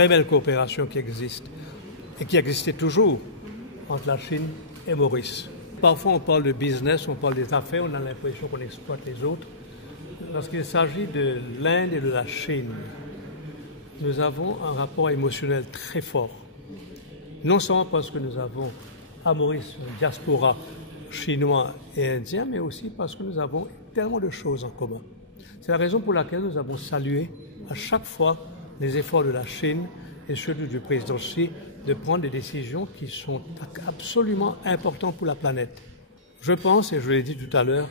très belle coopération qui existe et qui existait toujours entre la Chine et Maurice. Parfois, on parle de business, on parle des affaires, on a l'impression qu'on exploite les autres. Lorsqu'il s'agit de l'Inde et de la Chine, nous avons un rapport émotionnel très fort. Non seulement parce que nous avons à Maurice une diaspora chinois et indien, mais aussi parce que nous avons tellement de choses en commun. C'est la raison pour laquelle nous avons salué à chaque fois les efforts de la Chine et surtout du président Xi de prendre des décisions qui sont absolument importantes pour la planète. Je pense, et je l'ai dit tout à l'heure,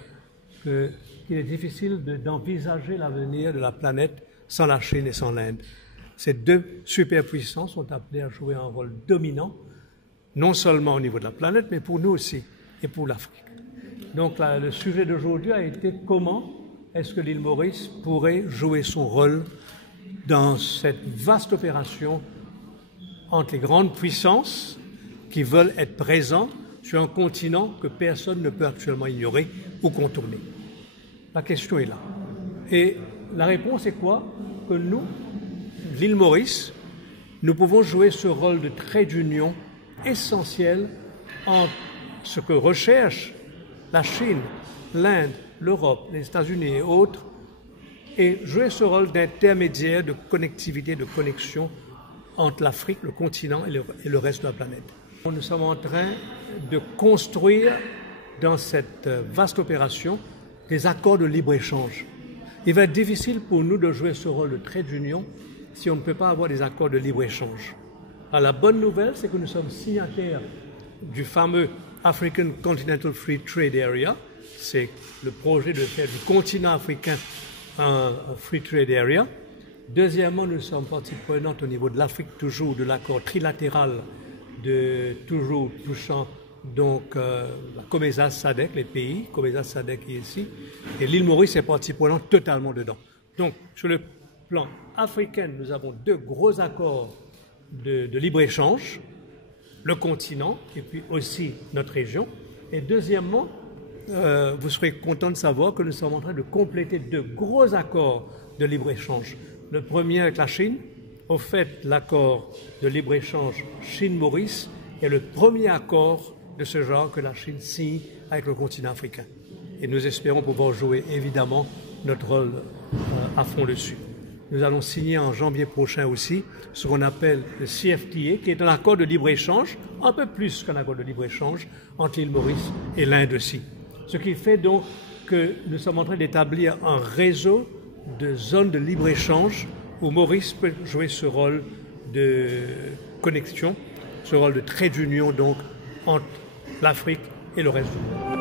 qu'il est difficile d'envisager l'avenir de la planète sans la Chine et sans l'Inde. Ces deux superpuissances sont appelées à jouer un rôle dominant, non seulement au niveau de la planète, mais pour nous aussi, et pour l'Afrique. Donc le sujet d'aujourd'hui a été comment est-ce que l'île Maurice pourrait jouer son rôle dans cette vaste opération entre les grandes puissances qui veulent être présents sur un continent que personne ne peut actuellement ignorer ou contourner. La question est là. Et la réponse est quoi? Que nous, l'île Maurice, nous pouvons jouer ce rôle de trait d'union essentiel entre ce que recherche la Chine, l'Inde, l'Europe, les États-Unis et autres, et jouer ce rôle d'intermédiaire, de connectivité, de connexion entre l'Afrique, le continent et le reste de la planète. Nous sommes en train de construire dans cette vaste opération des accords de libre-échange. Il va être difficile pour nous de jouer ce rôle de trait d'union si on ne peut pas avoir des accords de libre-échange. Alors, la bonne nouvelle, c'est que nous sommes signataires du fameux African Continental Free Trade Area. C'est le projet de faire du continent africain un Free Trade Area. Deuxièmement, nous sommes partie prenante au niveau de l'Afrique toujours, de l'accord trilatéral toujours touchant donc la COMESA SADC, les pays, COMESA SADC qui est ici, et l'île Maurice est partie prenante totalement dedans. Donc, sur le plan africain, nous avons deux gros accords de libre-échange, le continent et puis aussi notre région. Et deuxièmement, vous serez content de savoir que nous sommes en train de compléter deux gros accords de libre-échange. Le premier avec la Chine. Au fait, l'accord de libre-échange Chine-Maurice est le premier accord de ce genre que la Chine signe avec le continent africain. Et nous espérons pouvoir jouer évidemment notre rôle à fond dessus. Nous allons signer en janvier prochain aussi ce qu'on appelle le CFTA, qui est un accord de libre-échange, un peu plus qu'un accord de libre-échange entre l'île Maurice et l'Inde aussi. Ce qui fait donc que nous sommes en train d'établir un réseau de zones de libre-échange où Maurice peut jouer ce rôle de connexion, ce rôle de trait d'union donc entre l'Afrique et le reste du monde.